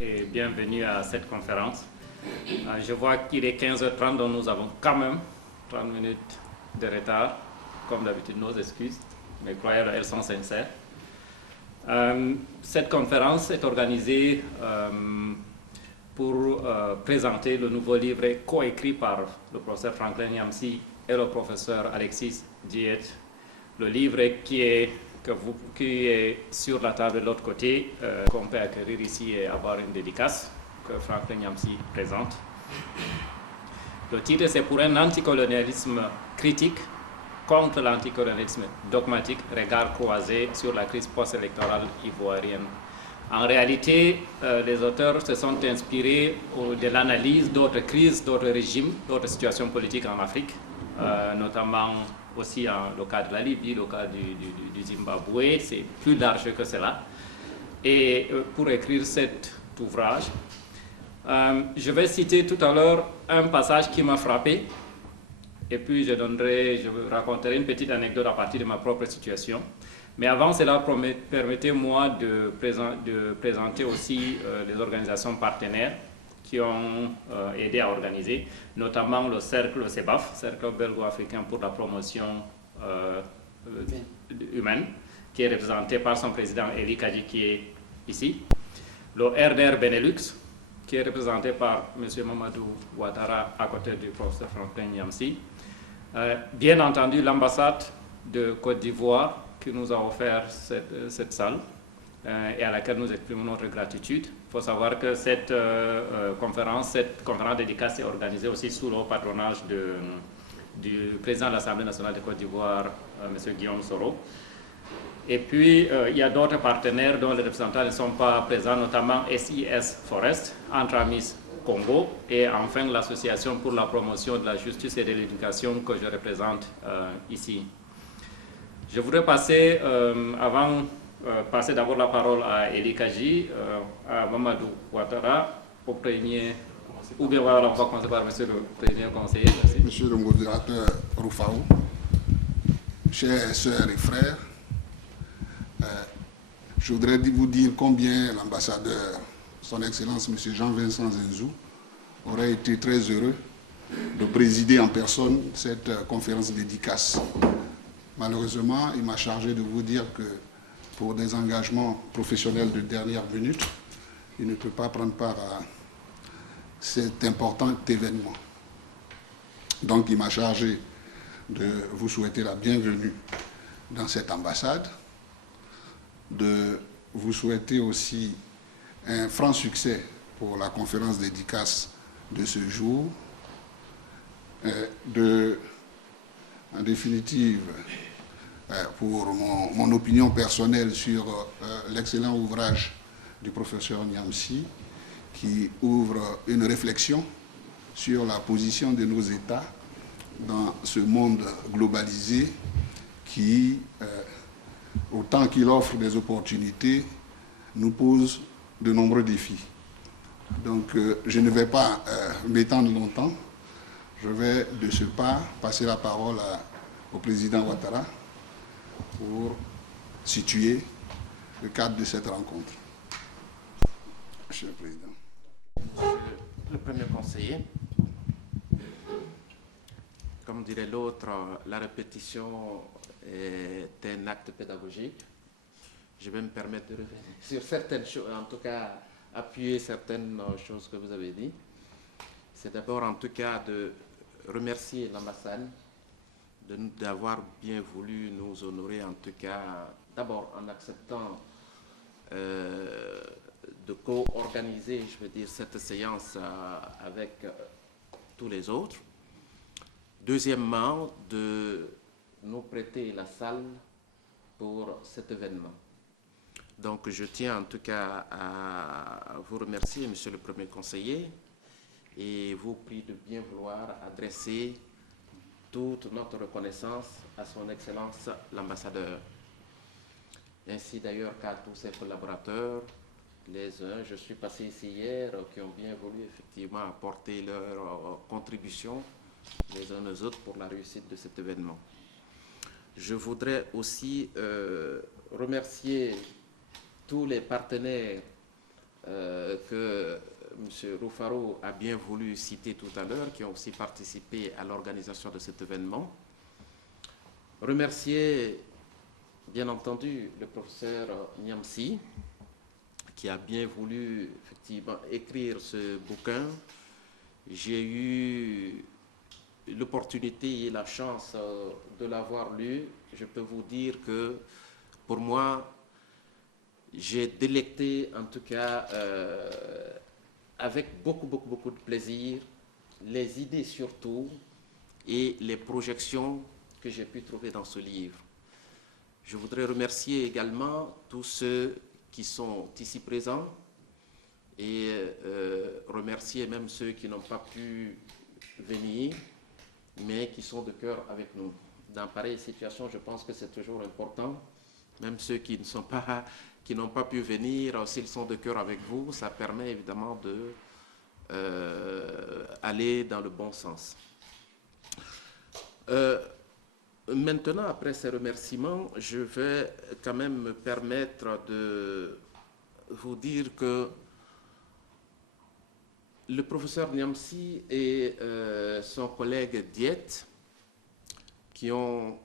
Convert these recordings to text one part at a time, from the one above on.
et bienvenue à cette conférence. Je vois qu'il est 15h30, donc nous avons quand même 30 minutes de retard. Comme d'habitude, nos excuses, mais croyez-le, elles sont sincères. Cette conférence est organisée pour présenter le nouveau livre coécrit par le professeur Franklin Nyamsi et le professeur Alexis Diet. Le livre qui est sur la table de l'autre côté, qu'on peut acquérir ici et avoir une dédicace que Franklin Nyamsi présente. Le titre, c'est pour un anticolonialisme critique contre l'anticolonialisme dogmatique, regard croisé sur la crise post-électorale ivoirienne. En réalité, les auteurs se sont inspirés de l'analyse d'autres crises, d'autres régimes, d'autres situations politiques en Afrique, notamment aussi le cas de la Libye, le cas du Zimbabwe, c'est plus large que cela. Et pour écrire cet ouvrage, je vais citer tout à l'heure un passage qui m'a frappé, et puis je raconterai une petite anecdote à partir de ma propre situation. Mais avant cela, permettez-moi de présenter aussi les organisations partenaires qui ont aidé à organiser, notamment le cercle CEBAF, Cercle belgo-africain pour la promotion humaine, qui est représenté par son président Eli Kadji, qui est ici. Le RDR Benelux, qui est représenté par M. Mamadou Ouattara à côté du professeur Franklin Nyamsi. Bien entendu, l'ambassade de Côte d'Ivoire qui nous a offert cette salle et à laquelle nous exprimons notre gratitude. Il faut savoir que cette conférence dédicace est organisée aussi sous le patronage du président de l'Assemblée nationale de Côte d'Ivoire, M. Guillaume Soro. Et puis, il y a d'autres partenaires dont les représentants ne sont pas présents, notamment SIS Forest, Entre Amis Congo, et enfin l'association pour la promotion de la justice et de l'éducation que je représente ici. Je voudrais passer d'abord la parole à Eli Kadji, à Mamadou Ouattara, au premier, ou bien voilà, on va commencer par monsieur le premier conseiller. Merci. Monsieur le modérateur Roufaou, chers sœurs et frères, je voudrais vous dire combien l'ambassadeur, son Excellence M. Jean-Vincent Zenzou, aurait été très heureux de présider en personne cette conférence dédicace. Malheureusement, il m'a chargé de vous dire que pour des engagements professionnels de dernière minute, il ne peut pas prendre part à cet important événement. Donc, il m'a chargé de vous souhaiter la bienvenue dans cette ambassade, de vous souhaiter aussi un franc succès pour la conférence dédicace de ce jour, en définitive, pour mon opinion personnelle sur l'excellent ouvrage du professeur Nyamsi, qui ouvre une réflexion sur la position de nos États dans ce monde globalisé qui, autant qu'il offre des opportunités, nous pose de nombreux défis. Donc, je ne vais pas m'étendre longtemps. Je vais de ce pas passer la parole au président Ouattara pour situer le cadre de cette rencontre. Monsieur le Président. Monsieur le Premier conseiller, comme dirait l'autre, la répétition est un acte pédagogique. Je vais me permettre de revenir sur certaines choses, en tout cas appuyer certaines choses que vous avez dit. C'est d'abord en tout cas de remercier l'ambassade d'avoir bien voulu nous honorer, en tout cas d'abord en acceptant de co-organiser, je veux dire, cette séance avec tous les autres. Deuxièmement, de nous prêter la salle pour cet événement. Donc, je tiens en tout cas à vous remercier, Monsieur le Premier conseiller, et vous prie de bien vouloir adresser toute notre reconnaissance à son Excellence l'ambassadeur, ainsi d'ailleurs qu'à tous ses collaborateurs, les uns, je suis passé ici hier, qui ont bien voulu effectivement apporter leur contribution les uns aux autres pour la réussite de cet événement. Je voudrais aussi remercier tous les partenaires que M. Rufaro a bien voulu citer tout à l'heure, qui ont aussi participé à l'organisation de cet événement. Remercier, bien entendu, le professeur Niamsi, qui a bien voulu effectivement écrire ce bouquin. J'ai eu l'opportunité et la chance de l'avoir lu. Je peux vous dire que pour moi, j'ai délecté, en tout cas, avec beaucoup de plaisir, les idées surtout et les projections que j'ai pu trouver dans ce livre. Je voudrais remercier également tous ceux qui sont ici présents et remercier même ceux qui n'ont pas pu venir, mais qui sont de cœur avec nous. Dans pareille situation, je pense que c'est toujours important, même ceux qui ne sont pas, qui n'ont pas pu venir, s'ils sont de cœur avec vous, ça permet évidemment de aller dans le bon sens. Maintenant, après ces remerciements, je vais quand même me permettre de vous dire que le professeur Niamsi et son collègue Diet, qui ont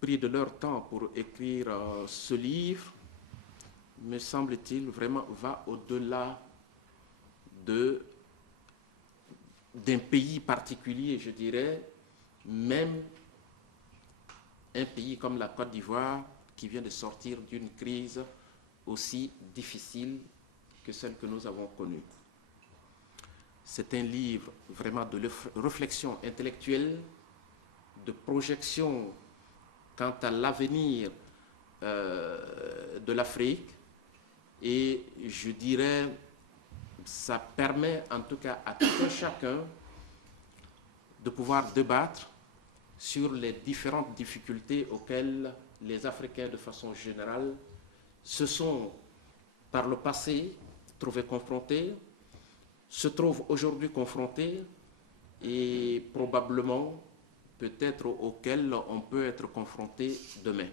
pris de leur temps pour écrire ce livre, me semble-t-il, vraiment va au-delà d'un pays particulier, je dirais, même un pays comme la Côte d'Ivoire qui vient de sortir d'une crise aussi difficile que celle que nous avons connue. C'est un livre vraiment de réflexion intellectuelle, de projection quant à l'avenir de l'Afrique, et je dirais, ça permet en tout cas à tout un chacun de pouvoir débattre sur les différentes difficultés auxquelles les Africains, de façon générale, se sont par le passé trouvés confrontés, se trouvent aujourd'hui confrontés et probablement peut-être auxquels on peut être confronté demain.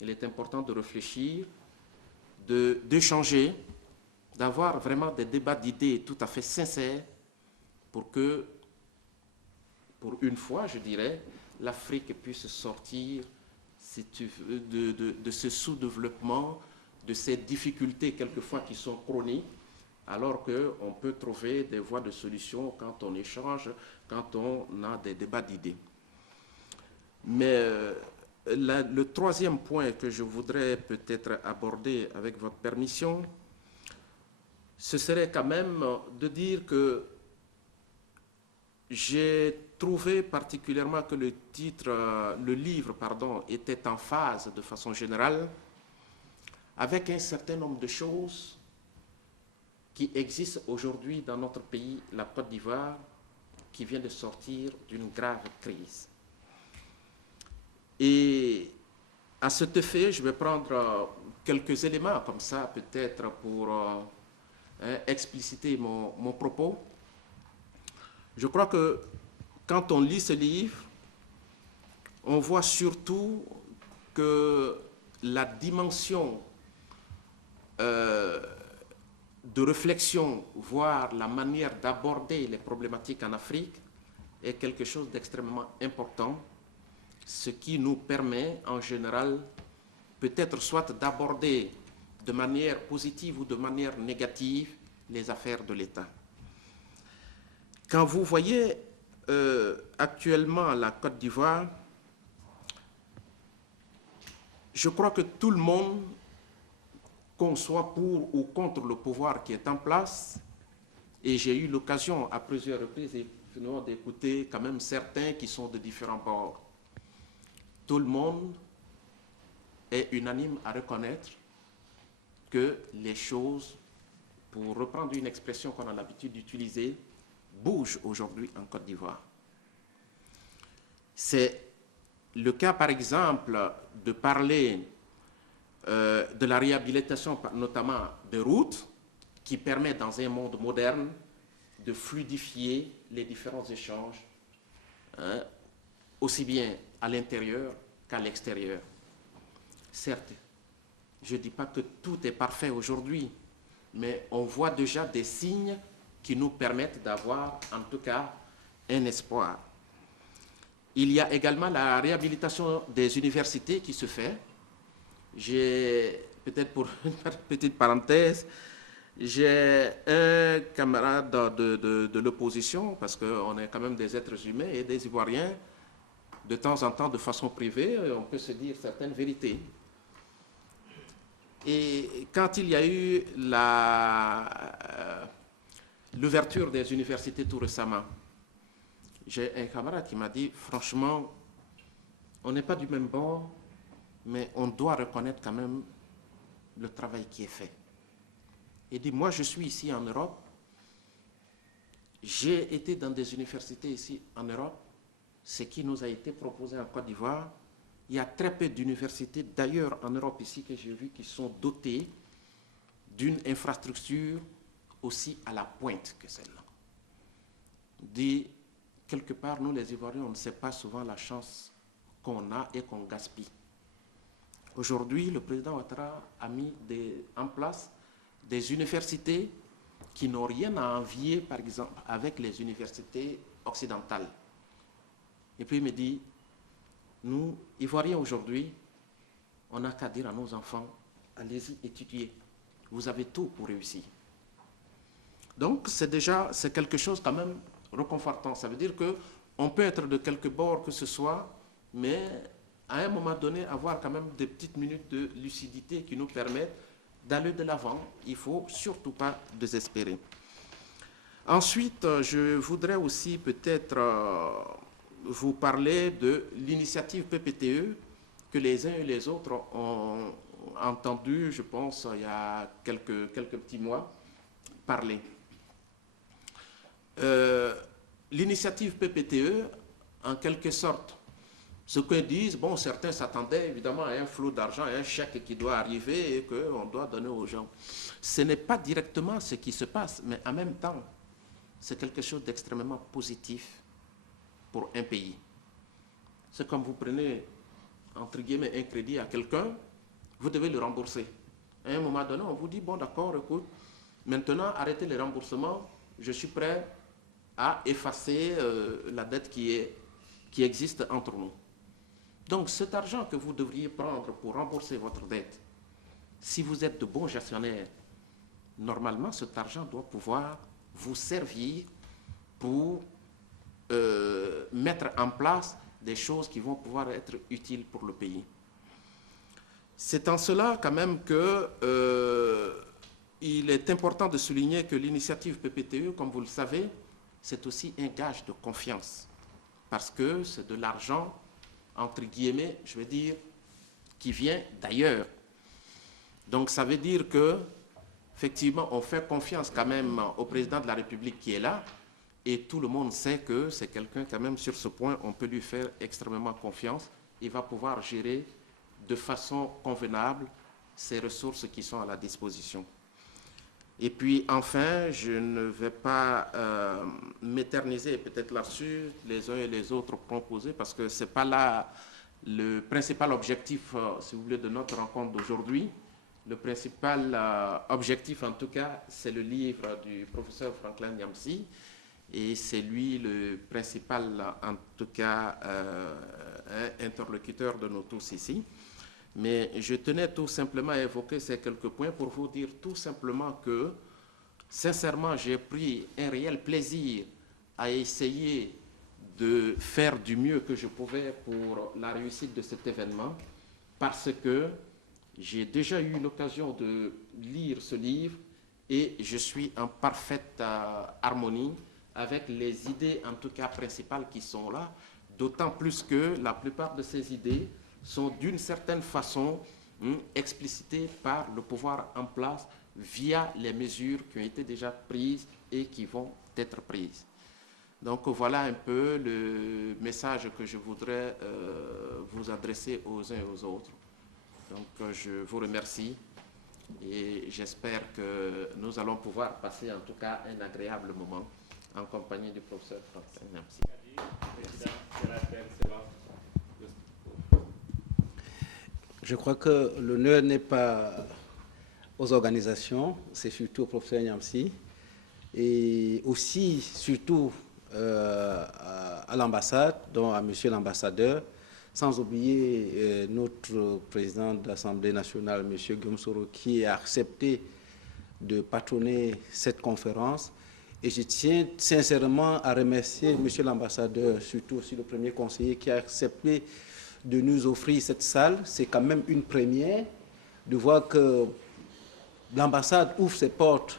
Il est important de réfléchir, d'échanger, d'avoir vraiment des débats d'idées tout à fait sincères pour que, pour une fois, je dirais, l'Afrique puisse sortir, si tu veux, de ce sous-développement, de ces difficultés quelquefois qui sont chroniques, alors qu'on peut trouver des voies de solution quand on échange, quand on a des débats d'idées. Mais le troisième point que je voudrais peut-être aborder avec votre permission, ce serait quand même de dire que j'ai trouvé particulièrement que le livre, était en phase de façon générale avec un certain nombre de choses qui existent aujourd'hui dans notre pays, la Côte d'Ivoire, qui vient de sortir d'une grave crise. Et à cet effet, je vais prendre quelques éléments comme ça, peut-être pour expliciter mon propos. Je crois que quand on lit ce livre, on voit surtout que la dimension de réflexion, voire la manière d'aborder les problématiques en Afrique est quelque chose d'extrêmement important, ce qui nous permet en général peut-être soit d'aborder de manière positive ou de manière négative les affaires de l'État. Quand vous voyez actuellement la Côte d'Ivoire, je crois que tout le monde, qu'on soit pour ou contre le pouvoir qui est en place, et j'ai eu l'occasion à plusieurs reprises d'écouter quand même certains qui sont de différents bords, tout le monde est unanime à reconnaître que les choses, pour reprendre une expression qu'on a l'habitude d'utiliser, bougent aujourd'hui en Côte d'Ivoire. C'est le cas, par exemple, de parler de la réhabilitation, notamment de routes, qui permet, dans un monde moderne, de fluidifier les différents échanges, aussi bien à l'intérieur qu'à l'extérieur. Certes, je ne dis pas que tout est parfait aujourd'hui, mais on voit déjà des signes qui nous permettent d'avoir en tout cas un espoir. Il y a également la réhabilitation des universités qui se fait. J'ai, peut-être pour une petite parenthèse, j'ai un camarade de l'opposition, parce qu'on est quand même des êtres humains et des Ivoiriens, de temps en temps, de façon privée, on peut se dire certaines vérités. Et quand il y a eu l'ouverture des universités tout récemment, j'ai un camarade qui m'a dit, franchement, on n'est pas du même bord, mais on doit reconnaître quand même le travail qui est fait. Il dit, moi je suis ici en Europe, j'ai été dans des universités ici en Europe, ce qui nous a été proposé en Côte d'Ivoire. Il y a très peu d'universités, d'ailleurs en Europe ici que j'ai vu, qui sont dotées d'une infrastructure aussi à la pointe que celle-là. Dit, quelque part, nous les Ivoiriens, on ne sait pas souvent la chance qu'on a et qu'on gaspille. Aujourd'hui, le président Ouattara a mis en place des universités qui n'ont rien à envier, par exemple, avec les universités occidentales. Et puis il me dit, nous, Ivoiriens aujourd'hui, on n'a qu'à dire à nos enfants, allez-y étudier, vous avez tout pour réussir. Donc c'est quelque chose quand même réconfortant. Ça veut dire qu'on peut être de quelque bord que ce soit, mais à un moment donné, avoir quand même des petites minutes de lucidité qui nous permettent d'aller de l'avant. Il ne faut surtout pas désespérer. Ensuite, je voudrais aussi peut-être vous parler de l'initiative PPTE que les uns et les autres ont entendu, je pense, il y a quelques petits mois, parler. L'initiative PPTE, en quelque sorte, ce qu'ils disent, bon, certains s'attendaient évidemment à un flot d'argent, à un chèque qui doit arriver et qu'on doit donner aux gens. Ce n'est pas directement ce qui se passe, mais en même temps, c'est quelque chose d'extrêmement positif pour un pays. C'est comme vous prenez, entre guillemets, un crédit à quelqu'un, vous devez le rembourser. À un moment donné, on vous dit, bon d'accord, écoute, maintenant arrêtez les remboursements, je suis prêt à effacer la dette qui existe entre nous. Donc cet argent que vous devriez prendre pour rembourser votre dette, si vous êtes de bons gestionnaires, normalement cet argent doit pouvoir vous servir pour mettre en place des choses qui vont pouvoir être utiles pour le pays. C'est en cela quand même qu'il est important de souligner que l'initiative PPTE, comme vous le savez, c'est aussi un gage de confiance, parce que c'est de l'argent, entre guillemets, je veux dire, qui vient d'ailleurs. Donc ça veut dire que, effectivement, on fait confiance quand même au président de la République qui est là, et tout le monde sait que c'est quelqu'un quand même sur ce point, on peut lui faire extrêmement confiance. Il va pouvoir gérer de façon convenable ces ressources qui sont à la disposition. Et puis enfin, je ne vais pas m'éterniser peut-être là-dessus, les uns et les autres proposés, parce que ce n'est pas là le principal objectif, si vous voulez, de notre rencontre d'aujourd'hui. Le principal objectif, en tout cas, c'est le livre du professeur Franklin Nyamsi, et c'est lui le principal, en tout cas, interlocuteur de nous tous ici. Mais je tenais tout simplement à évoquer ces quelques points pour vous dire tout simplement que, sincèrement, j'ai pris un réel plaisir à essayer de faire du mieux que je pouvais pour la réussite de cet événement, parce que j'ai déjà eu l'occasion de lire ce livre et je suis en parfaite harmonie avec les idées, en tout cas principales, qui sont là, d'autant plus que la plupart de ces idées sont d'une certaine façon explicitées par le pouvoir en place via les mesures qui ont été déjà prises et qui vont être prises. Donc voilà un peu le message que je voudrais vous adresser aux uns et aux autres. Donc je vous remercie et j'espère que nous allons pouvoir passer en tout cas un agréable moment en compagnie du professeur Franklin Nyamsi. Je crois que l'honneur n'est pas aux organisations, c'est surtout au professeur Niamsi, et aussi, surtout, à l'ambassade, donc à monsieur l'ambassadeur, sans oublier notre président de l'Assemblée nationale, monsieur Guillaume Soro, qui a accepté de patronner cette conférence. Et je tiens sincèrement à remercier monsieur l'ambassadeur, surtout aussi le premier conseiller, qui a accepté de nous offrir cette salle. C'est quand même une première de voir que l'ambassade ouvre ses portes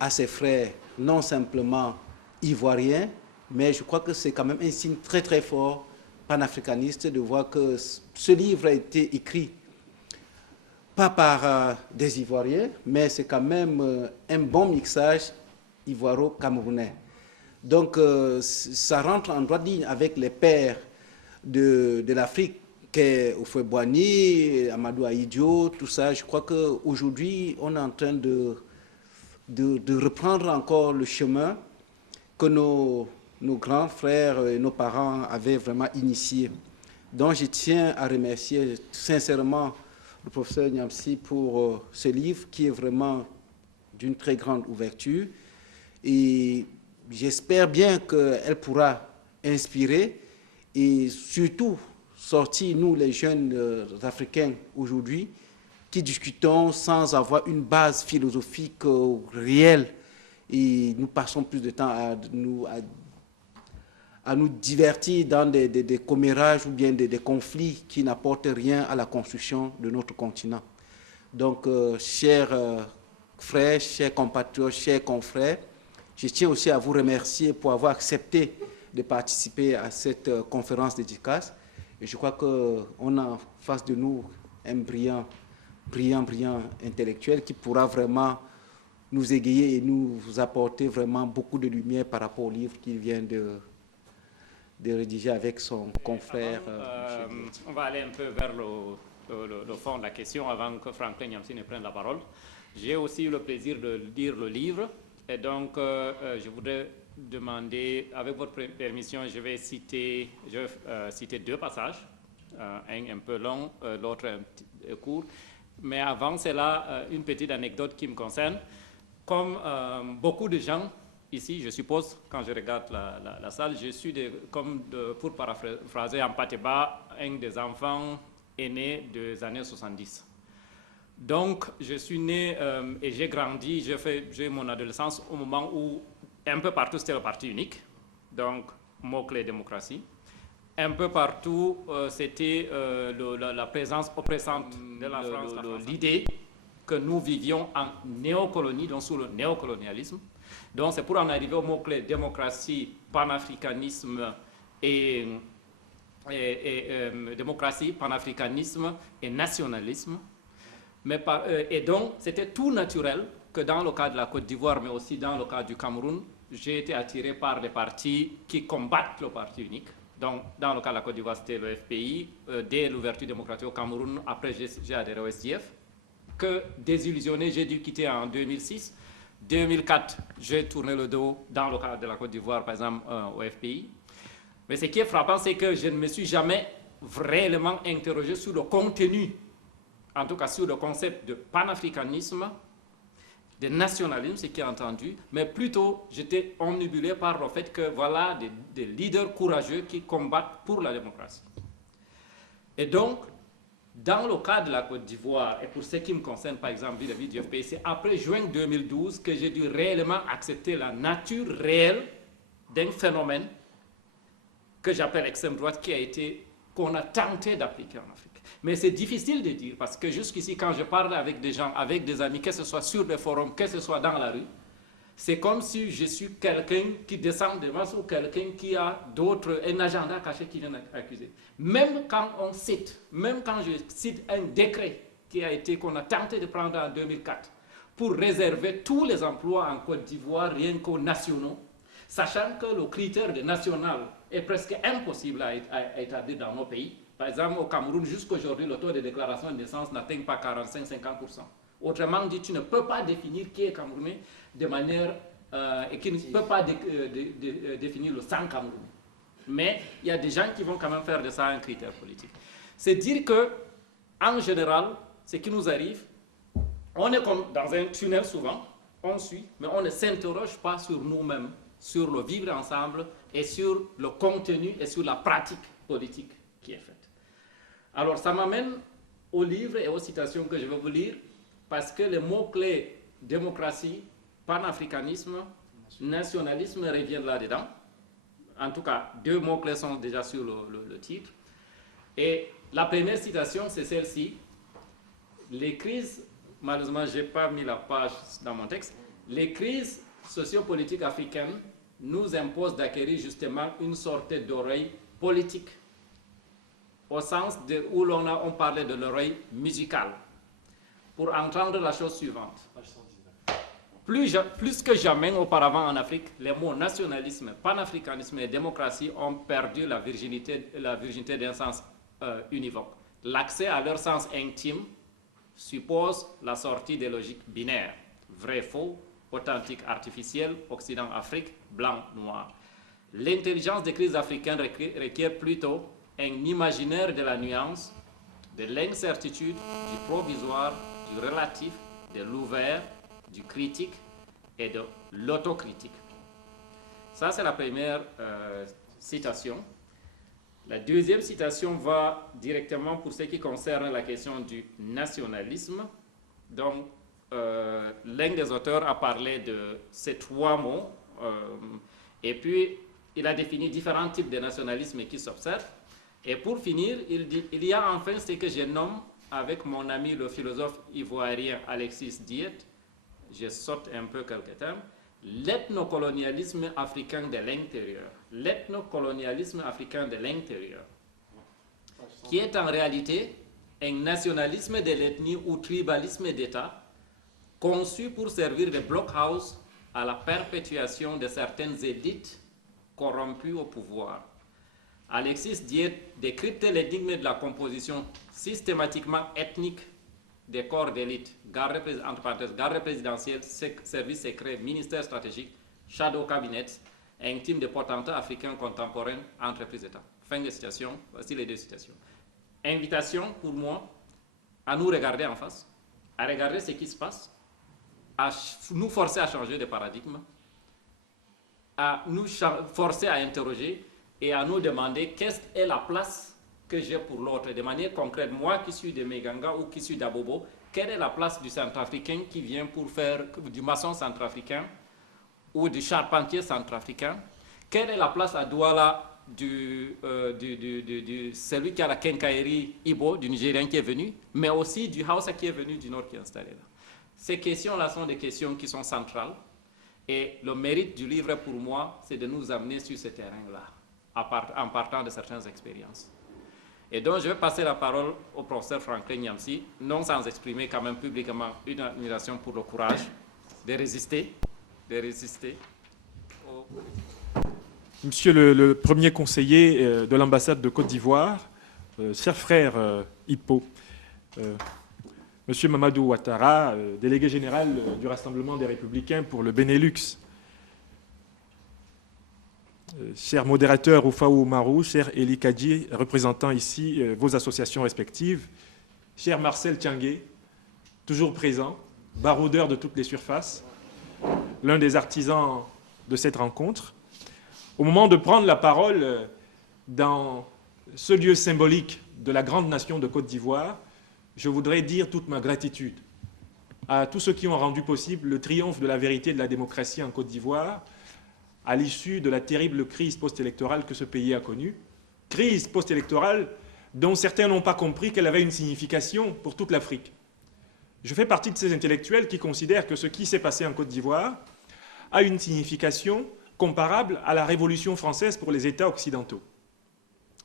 à ses frères, non simplement ivoiriens, mais je crois que c'est quand même un signe très très fort panafricaniste de voir que ce livre a été écrit pas par des Ivoiriens, mais c'est quand même un bon mixage ivoiro-camerounais. Donc ça rentre en droite ligne avec les pères de l'Afrique, Houphouët-Boigny, Amadou Ahidjo, tout ça. Je crois qu'aujourd'hui, on est en train de reprendre encore le chemin que nos grands frères et nos parents avaient vraiment initié. Donc je tiens à remercier sincèrement le professeur Niamsi pour ce livre qui est vraiment d'une très grande ouverture. Et j'espère bien qu'elle pourra inspirer et surtout sortir, nous les jeunes africains aujourd'hui, qui discutons sans avoir une base philosophique réelle. Et nous passons plus de temps à nous divertir dans des commérages ou bien des conflits qui n'apportent rien à la construction de notre continent. Donc, chers frères, chers compatriotes, chers confrères, je tiens aussi à vous remercier pour avoir accepté de participer à cette conférence dédicace. Et je crois qu'on a en face de nous un brillant intellectuel qui pourra vraiment nous égayer et nous apporter vraiment beaucoup de lumière par rapport au livre qu'il vient de rédiger avec son confrère. On va aller un peu vers le fond de la question avant que Franklin Niamsi ne prenne la parole. J'ai aussi eu le plaisir de lire le livre et donc je voudrais demander, avec votre permission, je vais citer deux passages, un peu long, l'autre un petit court. Mais avant cela, une petite anecdote qui me concerne. Comme beaucoup de gens ici, je suppose, quand je regarde la salle, je suis, pour paraphraser Ampateba, un des enfants aînés des années 70. Donc, je suis né et j'ai grandi, j'ai eu mon adolescence au moment où un peu partout c'était le parti unique, donc mot-clé démocratie. Un peu partout, c'était la présence oppressante de la France, l'idée que nous vivions en néocolonie, donc sous le néocolonialisme. Donc c'est pour en arriver au mot-clé démocratie, panafricanisme démocratie, panafricanisme et nationalisme. Et donc c'était tout naturel que dans le cas de la Côte d'Ivoire, mais aussi dans le cas du Cameroun, j'ai été attiré par les partis qui combattent le parti unique. Donc, dans le cas de la Côte d'Ivoire, c'était le FPI. Dès l'ouverture démocratique au Cameroun, après, j'ai adhéré au SDF. Que désillusionné, j'ai dû quitter en 2006. 2004, j'ai tourné le dos dans le cas de la Côte d'Ivoire, par exemple, au FPI. Mais ce qui est frappant, c'est que je ne me suis jamais réellement interrogé sur le contenu, en tout cas sur le concept de panafricanisme, de nationalisme, ce qui est entendu, mais plutôt j'étais omnibulé par le fait que voilà des leaders courageux qui combattent pour la démocratie. Et donc, dans le cas de la Côte d'Ivoire, et pour ce qui me concerne par exemple vis-à-vis du FPI, c'est après juin 2012 que j'ai dû réellement accepter la nature réelle d'un phénomène que j'appelle extrême droite qu'on a tenté d'appliquer en Afrique. Mais c'est difficile de dire parce que jusqu'ici, quand je parle avec des gens, avec des amis, que ce soit sur des forums, que ce soit dans la rue, c'est comme si je suis quelqu'un qui descend devant ou quelqu'un qui a un agenda caché qui vient accuser. Même quand je cite un décret qu'on a tenté de prendre en 2004 pour réserver tous les emplois en Côte d'Ivoire, rien qu'aux nationaux, sachant que le critère de national est presque impossible à établir dans nos pays. Par exemple, au Cameroun, jusqu'aujourd'hui, le taux de déclaration de naissance n'atteint pas 45-50%. Autrement dit, tu ne peux pas définir qui est Camerounais de manière... et qui ne peut pas définir le sang Cameroun. Mais il y a des gens qui vont quand même faire de ça un critère politique. C'est dire que, en général, ce qui nous arrive, on est comme dans un tunnel souvent, on suit, mais on ne s'interroge pas sur nous-mêmes, sur le vivre ensemble et sur le contenu et sur la pratique politique qui est faite. Alors ça m'amène au livre et aux citations que je vais vous lire, parce que les mots-clés démocratie, panafricanisme, nationalisme reviennent là-dedans. En tout cas, 2 mots-clés sont déjà sur le titre. Et la première citation, c'est celle-ci. Les crises, malheureusement, je n'ai pas mis la page dans mon texte, les crises sociopolitiques africaines nous imposent d'acquérir justement une sorte d'oreille politique, au sens où on parlait de l'oreille musicale, pour entendre la chose suivante. Plus que jamais auparavant en Afrique, les mots nationalisme, panafricanisme et démocratie ont perdu la virginité d'un sens univoque. L'accès à leur sens intime suppose la sortie des logiques binaires, vrai, faux, authentique, artificiel, Occident, Afrique, blanc, noir. L'intelligence des crises africaines requiert plutôt un imaginaire de la nuance, de l'incertitude, du provisoire, du relatif, de l'ouvert, du critique et de l'autocritique. Ça, c'est la première citation. La deuxième citation va directement pour ce qui concerne la question du nationalisme. Donc, l'un des auteurs a parlé de ces 3 mots et puis il a défini différents types de nationalisme qui s'observent. Et pour finir, il dit il y a enfin ce que je nomme avec mon ami le philosophe ivoirien Alexis Diet, je saute un peu quelques termes, l'ethnocolonialisme africain de l'intérieur. L'ethnocolonialisme africain de l'intérieur, qui est en réalité un nationalisme de l'ethnie ou tribalisme d'État conçu pour servir de blockhouse à la perpétuation de certaines élites corrompues au pouvoir. Alexis Diet décrypte l'énigme de la composition systématiquement ethnique des corps d'élite, garde présidentielle, service secret, ministère stratégique, shadow cabinet, intime des potentats africains contemporains, entreprises d'État. Fin de citation, voici les 2 citations. Invitation pour moi à nous regarder en face, à regarder ce qui se passe, à nous forcer à changer de paradigme, à nous forcer à interroger et à nous demander quelle est la place que j'ai pour l'autre. De manière concrète, moi qui suis de Meganga ou qui suis d'Abobo, quelle est la place du centrafricain qui vient pour faire du maçon centrafricain ou du charpentier centrafricain? Quelle est la place à Douala celui qui a la quincaillerie Ibo, du Nigérien qui est venu, mais aussi du Hausa qui est venu du Nord qui est installé là? Ces questions-là sont des questions qui sont centrales. Et le mérite du livre, pour moi, c'est de nous amener sur ce terrain-là, en partant de certaines expériences. Et donc, je vais passer la parole au professeur Franklin Nyamsi, non sans exprimer quand même publiquement une admiration pour le courage de résister au... Monsieur le premier conseiller de l'ambassade de Côte d'Ivoire, cher frère Hippo, Monsieur Mamadou Ouattara, délégué général du Rassemblement des Républicains pour le Benelux, cher modérateur Oufaou Marou, cher Eli Kadji, représentant ici vos associations respectives, cher Marcel Tiangué, toujours présent, baroudeur de toutes les surfaces, l'un des artisans de cette rencontre. Au moment de prendre la parole dans ce lieu symbolique de la grande nation de Côte d'Ivoire, je voudrais dire toute ma gratitude à tous ceux qui ont rendu possible le triomphe de la vérité et de la démocratie en Côte d'Ivoire à l'issue de la terrible crise post-électorale que ce pays a connue. Crise post-électorale dont certains n'ont pas compris qu'elle avait une signification pour toute l'Afrique. Je fais partie de ces intellectuels qui considèrent que ce qui s'est passé en Côte d'Ivoire a une signification comparable à la Révolution française pour les États occidentaux.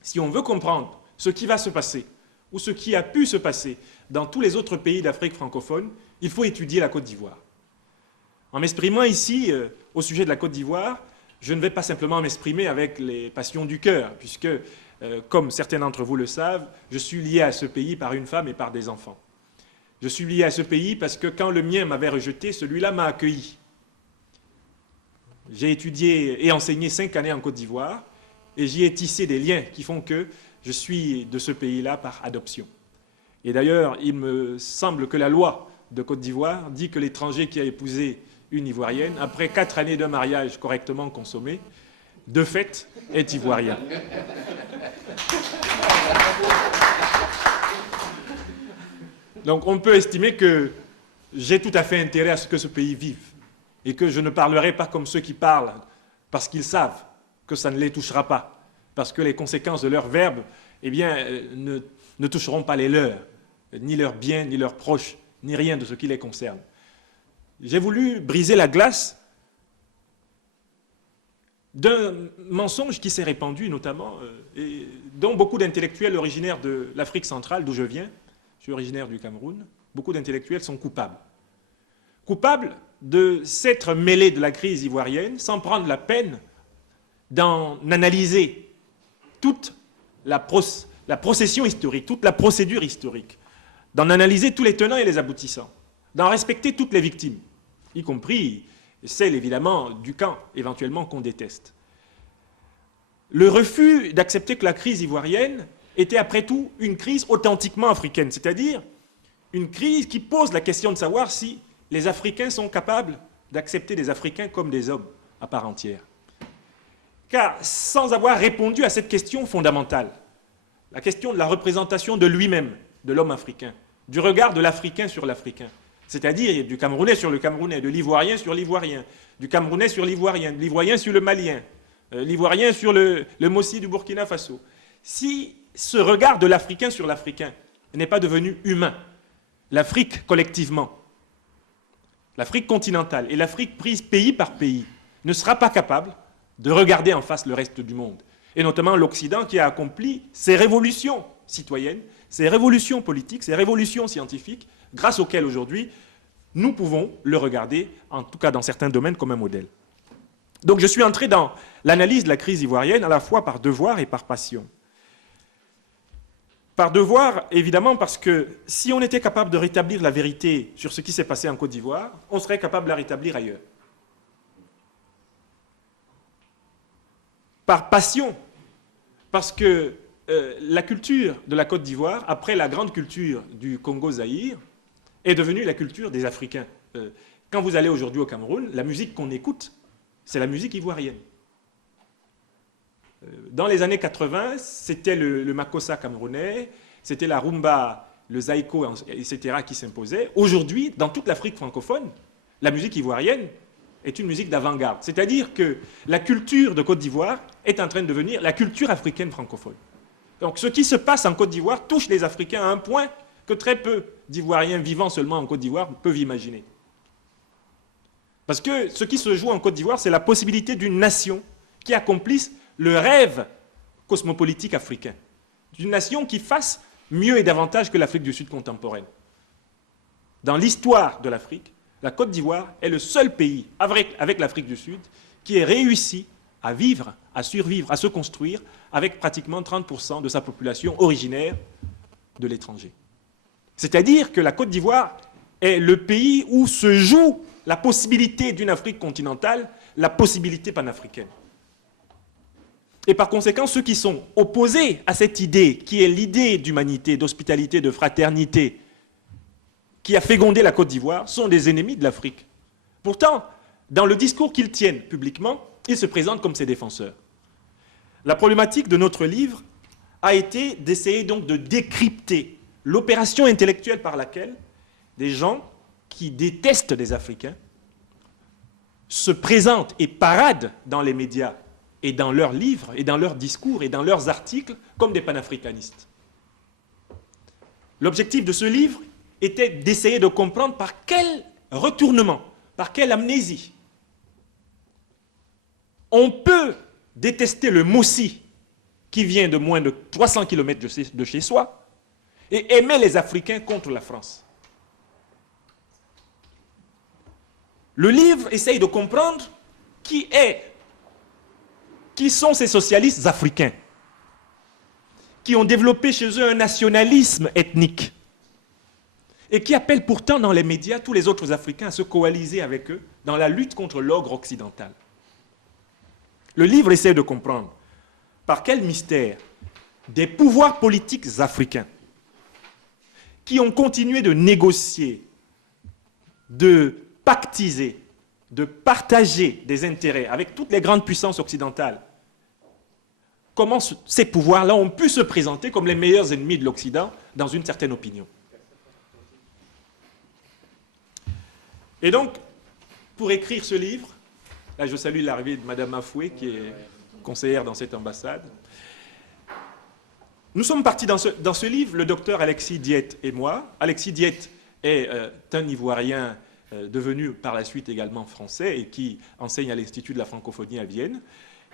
Si on veut comprendre ce qui va se passer, ou ce qui a pu se passer dans tous les autres pays d'Afrique francophone, il faut étudier la Côte d'Ivoire. En m'exprimant ici au sujet de la Côte d'Ivoire, je ne vais pas simplement m'exprimer avec les passions du cœur, puisque, comme certains d'entre vous le savent, je suis lié à ce pays par une femme et par des enfants. Je suis lié à ce pays parce que quand le mien m'avait rejeté, celui-là m'a accueilli. J'ai étudié et enseigné 5 années en Côte d'Ivoire, et j'y ai tissé des liens qui font que je suis de ce pays-là par adoption. Et d'ailleurs, il me semble que la loi de Côte d'Ivoire dit que l'étranger qui a épousé une Ivoirienne, après 4 années de mariage correctement consommé, de fait, est ivoirien. Donc on peut estimer que j'ai tout à fait intérêt à ce que ce pays vive et que je ne parlerai pas comme ceux qui parlent parce qu'ils savent que ça ne les touchera pas, parce que les conséquences de leurs verbes ne toucheront pas les leurs, ni leurs biens, ni leurs proches, ni rien de ce qui les concerne. J'ai voulu briser la glace d'un mensonge qui s'est répandu notamment, et dont beaucoup d'intellectuels originaires de l'Afrique centrale, d'où je viens, je suis originaire du Cameroun, beaucoup d'intellectuels sont coupables. Coupables de s'être mêlés de la crise ivoirienne sans prendre la peine d'en analyser toute la procession historique, toute la procédure historique, d'en analyser tous les tenants et les aboutissants, d'en respecter toutes les victimes, y compris celles évidemment du camp éventuellement qu'on déteste. Le refus d'accepter que la crise ivoirienne était après tout une crise authentiquement africaine, c'est-à-dire une crise qui pose la question de savoir si les Africains sont capables d'accepter des Africains comme des hommes à part entière. Car sans avoir répondu à cette question fondamentale, la question de la représentation de lui-même, de l'homme africain, du regard de l'Africain sur l'Africain, c'est-à-dire du Camerounais sur le Camerounais, de l'Ivoirien sur l'Ivoirien, du Camerounais sur l'Ivoirien, de l'Ivoirien sur le Malien, l'Ivoirien sur le Mossi du Burkina Faso. Si ce regard de l'Africain sur l'Africain n'est pas devenu humain, l'Afrique collectivement, l'Afrique continentale et l'Afrique prise pays par pays ne sera pas capable de regarder en face le reste du monde, et notamment l'Occident qui a accompli ses révolutions citoyennes, ces révolutions politiques, ces révolutions scientifiques, grâce auxquelles aujourd'hui nous pouvons le regarder, en tout cas dans certains domaines, comme un modèle. Donc je suis entré dans l'analyse de la crise ivoirienne à la fois par devoir et par passion. Par devoir, évidemment, parce que si on était capable de rétablir la vérité sur ce qui s'est passé en Côte d'Ivoire, on serait capable de la rétablir ailleurs. Par passion, parce que la culture de la Côte d'Ivoire, après la grande culture du Congo-Zaïre, est devenue la culture des Africains. Quand vous allez aujourd'hui au Cameroun, la musique qu'on écoute, c'est la musique ivoirienne. Dans les années 80, c'était le makossa camerounais, c'était la rumba, le zaïko, etc. qui s'imposait. Aujourd'hui, dans toute l'Afrique francophone, la musique ivoirienne est une musique d'avant-garde. C'est-à-dire que la culture de Côte d'Ivoire est en train de devenir la culture africaine francophone. Donc ce qui se passe en Côte d'Ivoire touche les Africains à un point que très peu d'Ivoiriens vivant seulement en Côte d'Ivoire peuvent imaginer. Parce que ce qui se joue en Côte d'Ivoire, c'est la possibilité d'une nation qui accomplisse le rêve cosmopolitique africain. D'une nation qui fasse mieux et davantage que l'Afrique du Sud contemporaine. Dans l'histoire de l'Afrique, la Côte d'Ivoire est le seul pays, avec l'Afrique du Sud, qui ait réussi à vivre, à survivre, à se construire, avec pratiquement 30% de sa population originaire de l'étranger. C'est-à-dire que la Côte d'Ivoire est le pays où se joue la possibilité d'une Afrique continentale, la possibilité panafricaine. Et par conséquent, ceux qui sont opposés à cette idée, qui est l'idée d'humanité, d'hospitalité, de fraternité, qui a fécondé la Côte d'Ivoire, sont des ennemis de l'Afrique. Pourtant, dans le discours qu'ils tiennent publiquement, ils se présentent comme ses défenseurs. La problématique de notre livre a été d'essayer donc de décrypter l'opération intellectuelle par laquelle des gens qui détestent les Africains se présentent et paradent dans les médias et dans leurs livres, et dans leurs discours, et dans leurs articles, comme des panafricanistes. L'objectif de ce livre était d'essayer de comprendre par quel retournement, par quelle amnésie, on peut détester le Mossi, qui vient de moins de 300 km de chez soi, et aimer les Africains contre la France. Le livre essaye de comprendre qui sont ces socialistes africains qui ont développé chez eux un nationalisme ethnique et qui appellent pourtant dans les médias tous les autres Africains à se coaliser avec eux dans la lutte contre l'ogre occidental. Le livre essaie de comprendre par quel mystère des pouvoirs politiques africains qui ont continué de négocier de pactiser, de partager des intérêts avec toutes les grandes puissances occidentales, comment ces pouvoirs-là ont pu se présenter comme les meilleurs ennemis de l'Occident dans une certaine opinion. Et donc, pour écrire ce livre, là je salue l'arrivée de Mme Mafoué, qui est conseillère dans cette ambassade. Nous sommes partis dans ce livre, le docteur Alexis Diette et moi. Alexis Diette est un Ivoirien devenu par la suite également français et qui enseigne à l'Institut de la francophonie à Vienne.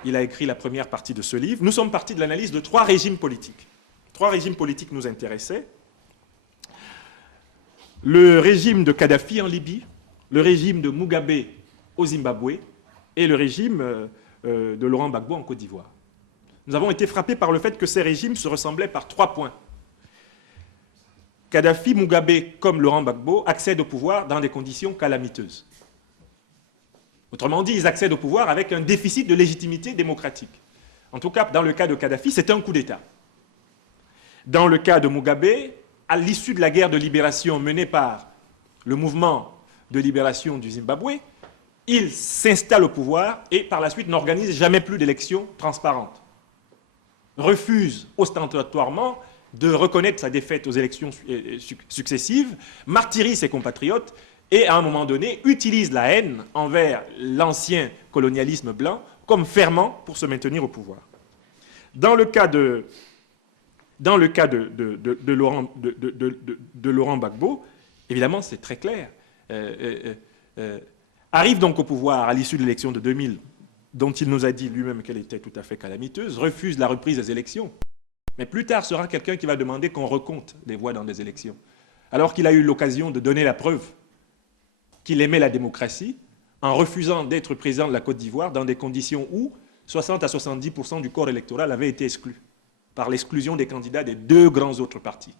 Il a écrit la première partie de ce livre. Nous sommes partis de l'analyse de 3 régimes politiques. 3 régimes politiques nous intéressaient. Le régime de Kadhafi en Libye, le régime de Mugabe au Zimbabwe et le régime de Laurent Gbagbo en Côte d'Ivoire. Nous avons été frappés par le fait que ces régimes se ressemblaient par 3 points. Kadhafi, Mugabe, comme Laurent Gbagbo, accèdent au pouvoir dans des conditions calamiteuses. Autrement dit, ils accèdent au pouvoir avec un déficit de légitimité démocratique. En tout cas, dans le cas de Kadhafi, c'est un coup d'État. Dans le cas de Mugabe, à l'issue de la guerre de libération menée par le mouvement de libération du Zimbabwe, il s'installe au pouvoir et par la suite n'organise jamais plus d'élections transparentes. Refuse ostentatoirement de reconnaître sa défaite aux élections successives, martyrise ses compatriotes et, à un moment donné, utilise la haine envers l'ancien colonialisme blanc comme ferment pour se maintenir au pouvoir. Dans le cas de Laurent Gbagbo, évidemment, c'est très clair. Arrive donc au pouvoir à l'issue de l'élection de 2000, dont il nous a dit lui-même qu'elle était tout à fait calamiteuse, refuse la reprise des élections. Mais plus tard sera quelqu'un qui va demander qu'on recompte les voix dans des élections. Alors qu'il a eu l'occasion de donner la preuve qu'il aimait la démocratie en refusant d'être président de la Côte d'Ivoire dans des conditions où 60 à 70% du corps électoral avait été exclu par l'exclusion des candidats des 2 grands autres partis.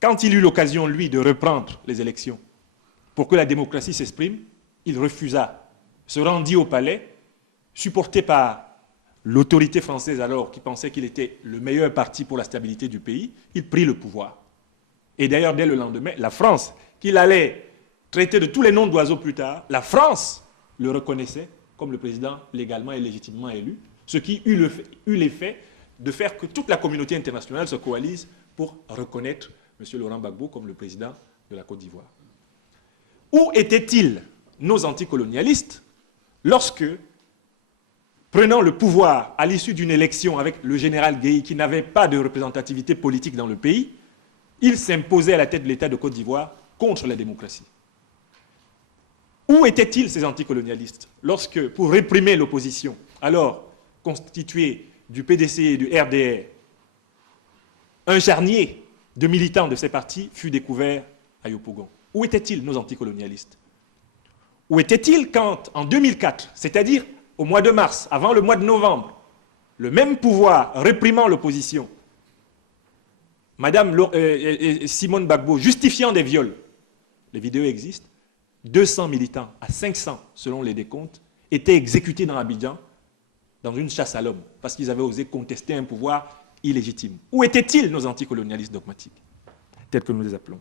Quand il eut l'occasion, lui, de reprendre les élections pour que la démocratie s'exprime, il refusa, se rendit au palais, supporté par l'autorité française alors, qui pensait qu'il était le meilleur parti pour la stabilité du pays, il prit le pouvoir. Et d'ailleurs, dès le lendemain, la France, qu'il allait traiter de tous les noms d'oiseaux plus tard, la France le reconnaissait comme le président légalement et légitimement élu, ce qui eut l'effet de faire que toute la communauté internationale se coalise pour reconnaître M. Laurent Gbagbo comme le président de la Côte d'Ivoire. Où étaient-ils, nos anticolonialistes, lorsque, prenant le pouvoir à l'issue d'une élection avec le général Gueye, qui n'avait pas de représentativité politique dans le pays, il s'imposait à la tête de l'État de Côte d'Ivoire contre la démocratie? Où étaient-ils, ces anticolonialistes, lorsque, pour réprimer l'opposition, alors constituée du PDC et du RDR, un charnier de militants de ces partis fut découvert à Yopougon? Où étaient-ils, nos anticolonialistes? Où étaient-ils quand, en 2004, c'est-à-dire au mois de mars, avant le mois de novembre, le même pouvoir réprimant l'opposition, Madame Simone Gbagbo justifiant des viols, les vidéos existent, 200 militants à 500 selon les décomptes étaient exécutés dans Abidjan dans une chasse à l'homme parce qu'ils avaient osé contester un pouvoir illégitime. Où étaient-ils, nos anticolonialistes dogmatiques, tels que nous les appelons?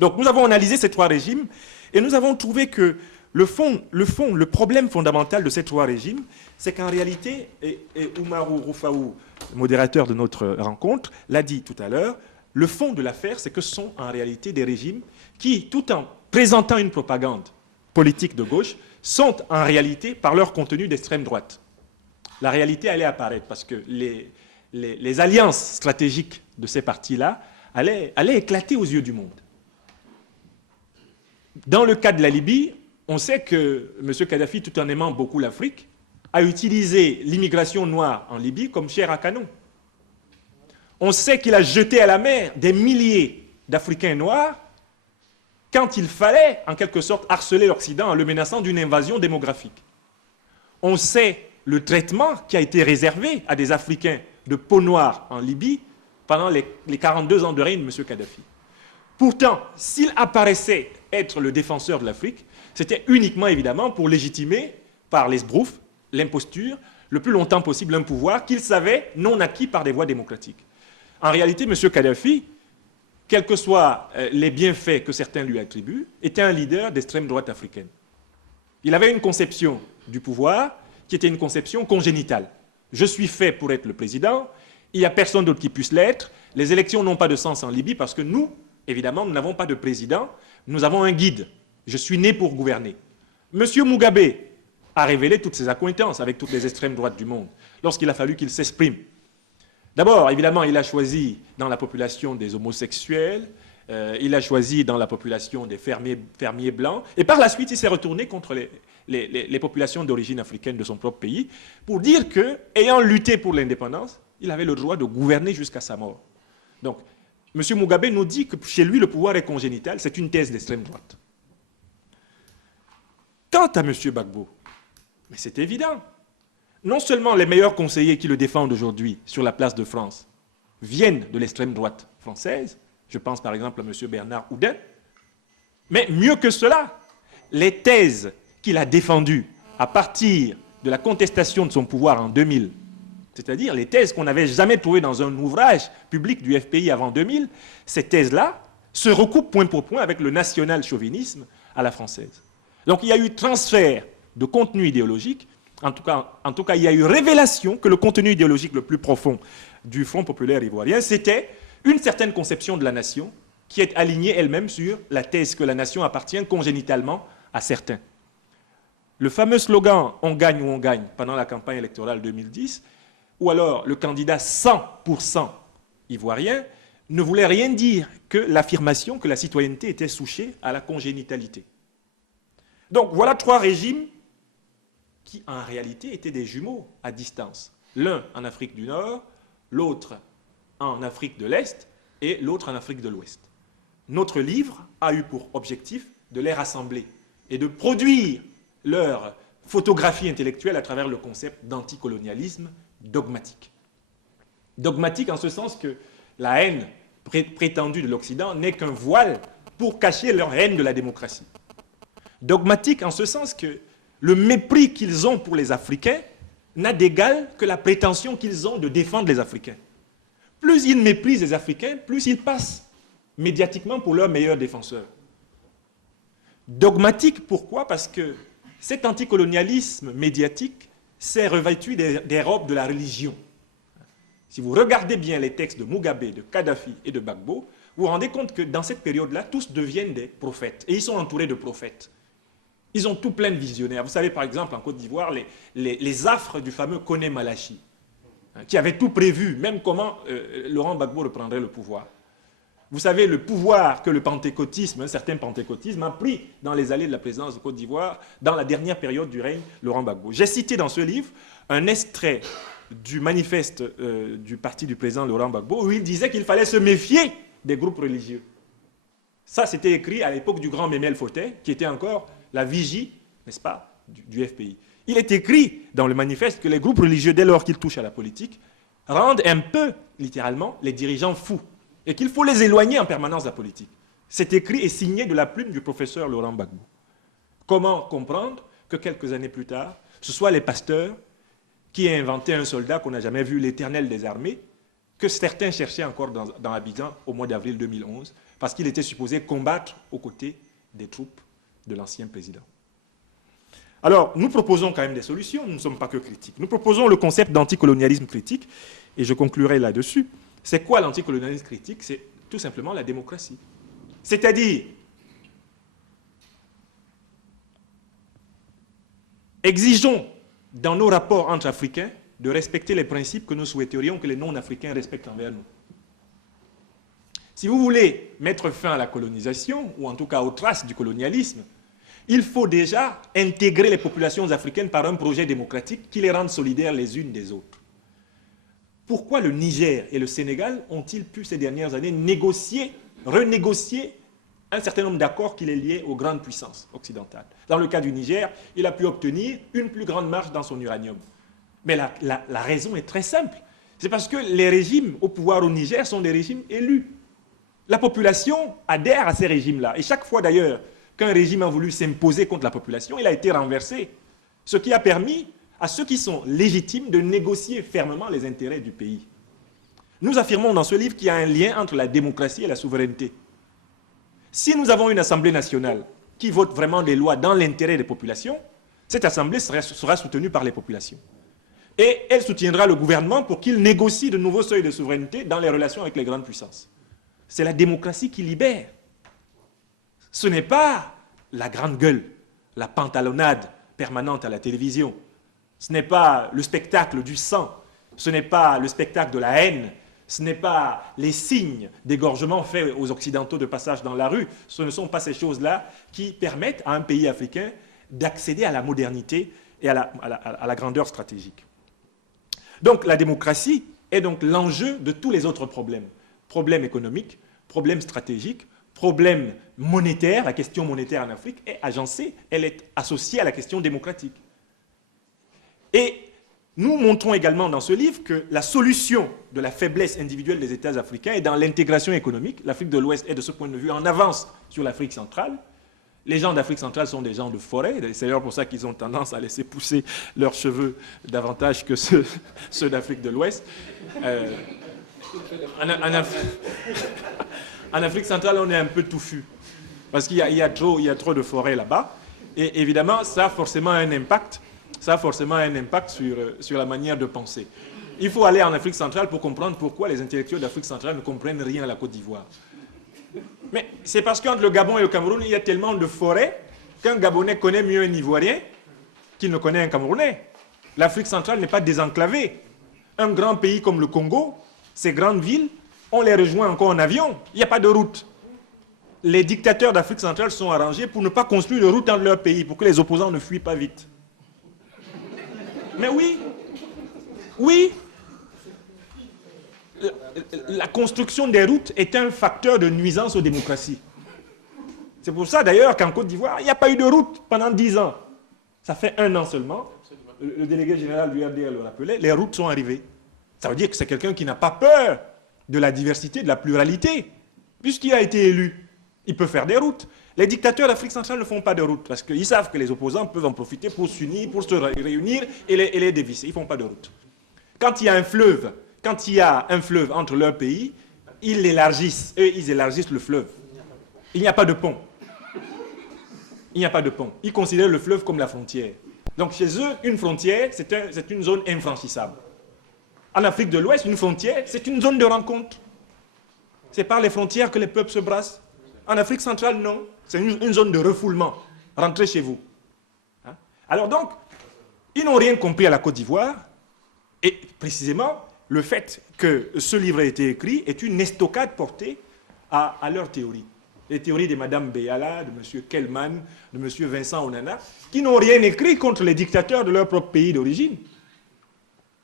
Donc nous avons analysé ces 3 régimes et nous avons trouvé que le problème fondamental de ces 3 régimes, c'est qu'en réalité, et Oumarou Roufaou, modérateur de notre rencontre, l'a dit tout à l'heure, le fond de l'affaire, c'est que ce sont en réalité des régimes qui, tout en présentant une propagande politique de gauche, sont en réalité, par leur contenu, d'extrême droite. La réalité allait apparaître parce que les alliances stratégiques de ces partis-là allaient éclater aux yeux du monde. Dans le cas de la Libye, on sait que M. Kadhafi, tout en aimant beaucoup l'Afrique, a utilisé l'immigration noire en Libye comme chair à canon. On sait qu'il a jeté à la mer des milliers d'Africains noirs quand il fallait, en quelque sorte, harceler l'Occident en le menaçant d'une invasion démographique. On sait le traitement qui a été réservé à des Africains de peau noire en Libye pendant les 42 ans de règne de M. Kadhafi. Pourtant, s'il apparaissait être le défenseur de l'Afrique, c'était uniquement, évidemment, pour légitimer, par l'esbrouf, l'imposture, le plus longtemps possible un pouvoir qu'il savait non acquis par des voies démocratiques. En réalité, M. Kadhafi quels que soient les bienfaits que certains lui attribuent, était un leader d'extrême droite africaine. Il avait une conception du pouvoir qui était une conception congénitale. Je suis fait pour être le président, il n'y a personne d'autre qui puisse l'être, les élections n'ont pas de sens en Libye parce que nous, évidemment, nous n'avons pas de président, nous avons un guide. Je suis né pour gouverner. Monsieur Mugabe a révélé toutes ses accointances avec toutes les extrêmes droites du monde lorsqu'il a fallu qu'il s'exprime. D'abord, évidemment, il a choisi dans la population des homosexuels, il a choisi dans la population des fermiers blancs, et par la suite, il s'est retourné contre les populations d'origine africaine de son propre pays pour dire que, ayant lutté pour l'indépendance, il avait le droit de gouverner jusqu'à sa mort. Donc, M. Mugabe nous dit que chez lui, le pouvoir est congénital, c'est une thèse d'extrême droite. Quant à M. Gbagbo, mais c'est évident. Non seulement les meilleurs conseillers qui le défendent aujourd'hui sur la place de France viennent de l'extrême droite française, je pense par exemple à M. Bernard Houdin, mais mieux que cela, les thèses qu'il a défendues à partir de la contestation de son pouvoir en 2000, c'est-à-dire les thèses qu'on n'avait jamais trouvées dans un ouvrage public du FPI avant 2000, ces thèses-là se recoupent point pour point avec le national-chauvinisme à la française. Donc il y a eu transfert de contenu idéologique, en tout cas il y a eu révélation que le contenu idéologique le plus profond du Front populaire ivoirien, c'était une certaine conception de la nation qui est alignée elle-même sur la thèse que la nation appartient congénitalement à certains. Le fameux slogan « On gagne ou on gagne » pendant la campagne électorale 2010, ou alors le candidat 100% ivoirien, ne voulait rien dire que l'affirmation que la citoyenneté était souchée à la congénitalité. Donc voilà trois régimes qui en réalité étaient des jumeaux à distance. L'un en Afrique du Nord, l'autre en Afrique de l'Est et l'autre en Afrique de l'Ouest. Notre livre a eu pour objectif de les rassembler et de produire leur photographie intellectuelle à travers le concept d'anticolonialisme dogmatique. Dogmatique en ce sens que la haine prétendue de l'Occident n'est qu'un voile pour cacher leur haine de la démocratie. Dogmatique en ce sens que le mépris qu'ils ont pour les Africains n'a d'égal que la prétention qu'ils ont de défendre les Africains. Plus ils méprisent les Africains, plus ils passent médiatiquement pour leurs meilleurs défenseurs. Dogmatique, pourquoi? Parce que cet anticolonialisme médiatique s'est revêtu des robes de la religion. Si vous regardez bien les textes de Mugabe, de Kadhafi et de Gbagbo, vous vous rendez compte que dans cette période-là, tous deviennent des prophètes. Et ils sont entourés de prophètes. Ils ont tout plein de visionnaires. Vous savez, par exemple, en Côte d'Ivoire, les affres du fameux Koné Malachi, qui avait tout prévu, même comment Laurent Gbagbo reprendrait le pouvoir. Vous savez, le pouvoir que le pentecôtisme, un certain pentecôtisme, a pris dans les allées de la présidence de Côte d'Ivoire dans la dernière période du règne Laurent Gbagbo. J'ai cité dans ce livre un extrait du manifeste du parti du président Laurent Gbagbo où il disait qu'il fallait se méfier des groupes religieux. Ça, c'était écrit à l'époque du grand Memel Foté, qui était encore la vigie, n'est-ce pas, du FPI. Il est écrit dans le manifeste que les groupes religieux, dès lors qu'ils touchent à la politique, rendent un peu, littéralement, les dirigeants fous, et qu'il faut les éloigner en permanence de la politique. C'est écrit et signé de la plume du professeur Laurent Gbagbo. Comment comprendre que quelques années plus tard, ce soit les pasteurs qui aient inventé un soldat qu'on n'a jamais vu, l'Éternel des armées, que certains cherchaient encore dans Abidjan au mois d'avril 2011, parce qu'il était supposé combattre aux côtés des troupes de l'ancien président. Alors, nous proposons quand même des solutions, nous ne sommes pas que critiques. Nous proposons le concept d'anticolonialisme critique, et je conclurai là-dessus. C'est quoi l'anticolonialisme critique? C'est tout simplement la démocratie. C'est-à-dire, exigeons dans nos rapports entre Africains de respecter les principes que nous souhaiterions que les non-africains respectent envers nous. Si vous voulez mettre fin à la colonisation, ou en tout cas aux traces du colonialisme, il faut déjà intégrer les populations africaines par un projet démocratique qui les rende solidaires les unes des autres. Pourquoi le Niger et le Sénégal ont-ils pu ces dernières années négocier, renégocier un certain nombre d'accords qui les liaient aux grandes puissances occidentales? Dans le cas du Niger, il a pu obtenir une plus grande marge dans son uranium. Mais la raison est très simple. C'est parce que les régimes au pouvoir au Niger sont des régimes élus. La population adhère à ces régimes-là. Et chaque fois d'ailleurs qu'un régime a voulu s'imposer contre la population, il a été renversé. Ce qui a permis à ceux qui sont légitimes de négocier fermement les intérêts du pays. Nous affirmons dans ce livre qu'il y a un lien entre la démocratie et la souveraineté. Si nous avons une Assemblée nationale qui vote vraiment des lois dans l'intérêt des populations, cette Assemblée sera soutenue par les populations. Et elle soutiendra le gouvernement pour qu'il négocie de nouveaux seuils de souveraineté dans les relations avec les grandes puissances. C'est la démocratie qui libère. Ce n'est pas la grande gueule, la pantalonnade permanente à la télévision. Ce n'est pas le spectacle du sang. Ce n'est pas le spectacle de la haine. Ce n'est pas les signes d'égorgement faits aux Occidentaux de passage dans la rue. Ce ne sont pas ces choses-là qui permettent à un pays africain d'accéder à la modernité et à la grandeur stratégique. Donc la démocratie est donc l'enjeu de tous les autres problèmes. Problèmes économiques, problèmes stratégiques, problèmes monétaires. La question monétaire en Afrique est agencée, elle est associée à la question démocratique. Et nous montrons également dans ce livre que la solution de la faiblesse individuelle des États africains est dans l'intégration économique. L'Afrique de l'Ouest est de ce point de vue en avance sur l'Afrique centrale. Les gens d'Afrique centrale sont des gens de forêt, c'est d'ailleurs pour ça qu'ils ont tendance à laisser pousser leurs cheveux davantage que ceux d'Afrique de l'Ouest. En Afrique centrale, on est un peu touffu, parce qu'il y a trop de forêt là-bas, et évidemment, ça a forcément un impact, sur la manière de penser. Il faut aller en Afrique centrale pour comprendre pourquoi les intellectuels d'Afrique centrale ne comprennent rien à la Côte d'Ivoire. Mais c'est parce qu'entre le Gabon et le Cameroun, il y a tellement de forêts qu'un Gabonais connaît mieux un Ivoirien qu'il ne connaît un Camerounais. L'Afrique centrale n'est pas désenclavée. Un grand pays comme le Congo, ces grandes villes, on les rejoint encore en avion. Il n'y a pas de route. Les dictateurs d'Afrique centrale sont arrangés pour ne pas construire de route dans leur pays, pour que les opposants ne fuient pas vite. Mais oui, la construction des routes est un facteur de nuisance aux démocraties. C'est pour ça d'ailleurs qu'en Côte d'Ivoire, il n'y a pas eu de route pendant 10 ans. Ça fait 1 an seulement. Le délégué général du RDR le rappelait, les routes sont arrivées. Ça veut dire que c'est quelqu'un qui n'a pas peur de la diversité, de la pluralité. Puisqu'il a été élu, il peut faire des routes. Les dictateurs d'Afrique centrale ne font pas de routes parce qu'ils savent que les opposants peuvent en profiter pour s'unir, pour se réunir et les dévisser. Ils ne font pas de route. Quand il y a un fleuve entre leurs pays, ils l'élargissent. Eux, ils élargissent le fleuve. Il n'y a pas de pont. Ils considèrent le fleuve comme la frontière. Donc chez eux, une frontière, c'est une zone infranchissable. En Afrique de l'Ouest, une frontière, c'est une zone de rencontre. C'est par les frontières que les peuples se brassent. En Afrique centrale, non. C'est une zone de refoulement. Rentrez chez vous. Hein? Alors donc, ils n'ont rien compris à la Côte d'Ivoire. Et précisément, le fait que ce livre ait été écrit est une estocade portée à leur théorie. Les théories de Mme Beyala, de M. Kellman, de M. Vincent Onana, qui n'ont rien écrit contre les dictateurs de leur propre pays d'origine.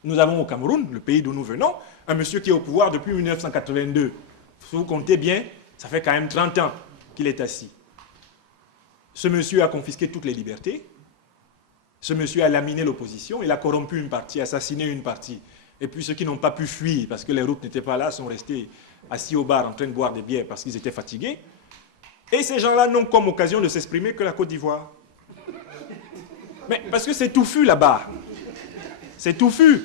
Nous avons au Cameroun, le pays d'où nous venons, un monsieur qui est au pouvoir depuis 1982. Si vous comptez bien, ça fait quand même 30 ans qu'il est assis. Ce monsieur a confisqué toutes les libertés. Ce monsieur a laminé l'opposition. Il a corrompu une partie, assassiné une partie. Et puis ceux qui n'ont pas pu fuir parce que les routes n'étaient pas là sont restés assis au bar en train de boire des bières parce qu'ils étaient fatigués. Et ces gens-là n'ont comme occasion de s'exprimer que la Côte d'Ivoire. Mais parce que c'est touffu là-bas. C'est touffu.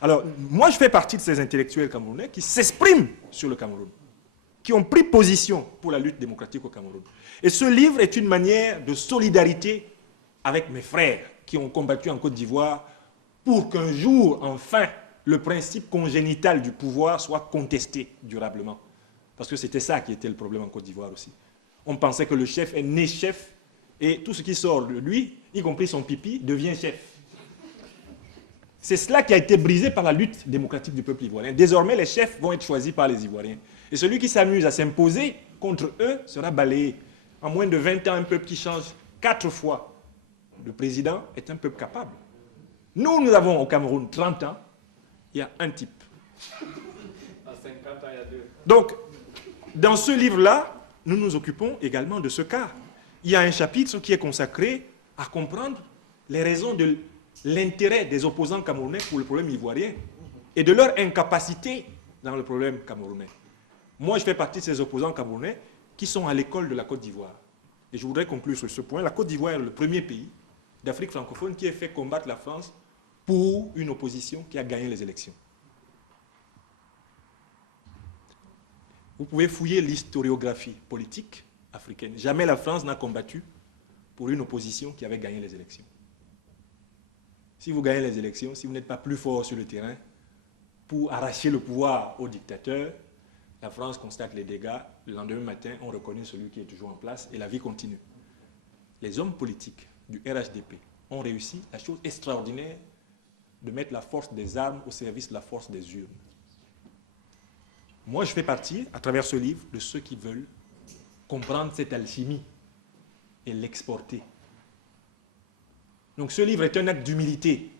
Alors, moi, je fais partie de ces intellectuels camerounais qui s'expriment sur le Cameroun, qui ont pris position pour la lutte démocratique au Cameroun. Et ce livre est une manière de solidarité avec mes frères qui ont combattu en Côte d'Ivoire pour qu'un jour, enfin, le principe congénital du pouvoir soit contesté durablement. Parce que c'était ça qui était le problème en Côte d'Ivoire aussi. On pensait que le chef est né chef et tout ce qui sort de lui, y compris son pipi, devient chef. C'est cela qui a été brisé par la lutte démocratique du peuple ivoirien. Désormais, les chefs vont être choisis par les Ivoiriens. Et celui qui s'amuse à s'imposer contre eux sera balayé. En moins de 20 ans, un peuple qui change 4 fois de président est un peuple capable. Nous avons au Cameroun 30 ans, il y a un type. À 50 ans, il y a 2. Donc, dans ce livre-là, nous nous occupons également de ce cas. Il y a un chapitre qui est consacré à comprendre les raisons de l'intérêt des opposants camerounais pour le problème ivoirien et de leur incapacité dans le problème camerounais. Moi, je fais partie de ces opposants camerounais qui sont à l'école de la Côte d'Ivoire. Et je voudrais conclure sur ce point. La Côte d'Ivoire est le premier pays d'Afrique francophone qui ait fait combattre la France pour une opposition qui a gagné les élections. Vous pouvez fouiller l'historiographie politique africaine. Jamais la France n'a combattu pour une opposition qui avait gagné les élections. Si vous gagnez les élections, si vous n'êtes pas plus fort sur le terrain pour arracher le pouvoir au dictateur, la France constate les dégâts. Le lendemain matin, on reconnaît celui qui est toujours en place et la vie continue. Les hommes politiques du RHDP ont réussi la chose extraordinaire de mettre la force des armes au service de la force des urnes. Moi, je fais partie, à travers ce livre, de ceux qui veulent comprendre cette alchimie et l'exporter. Donc ce livre est un acte d'humilité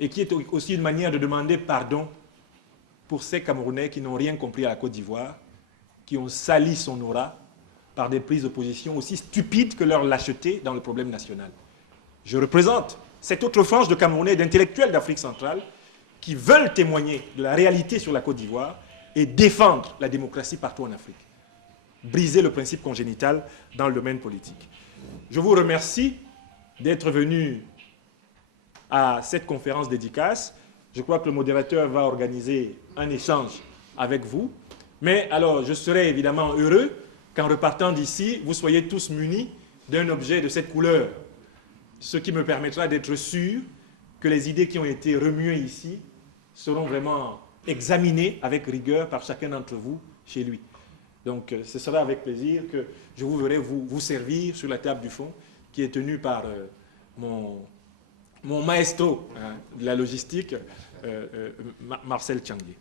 et qui est aussi une manière de demander pardon pour ces Camerounais qui n'ont rien compris à la Côte d'Ivoire, qui ont sali son aura par des prises de position aussi stupides que leur lâcheté dans le problème national. Je représente cette autre frange de Camerounais et d'intellectuels d'Afrique centrale qui veulent témoigner de la réalité sur la Côte d'Ivoire et défendre la démocratie partout en Afrique. Briser le principe congénital dans le domaine politique. Je vous remercie d'être venu à cette conférence dédicace. Je crois que le modérateur va organiser un échange avec vous. Mais alors, je serais évidemment heureux qu'en repartant d'ici, vous soyez tous munis d'un objet de cette couleur. Ce qui me permettra d'être sûr que les idées qui ont été remuées ici seront vraiment examinées avec rigueur par chacun d'entre vous chez lui. Donc, ce sera avec plaisir que je vous verrai vous servir sur la table du fond, qui est tenue par mon maestro de la logistique, Marcel Tchangé.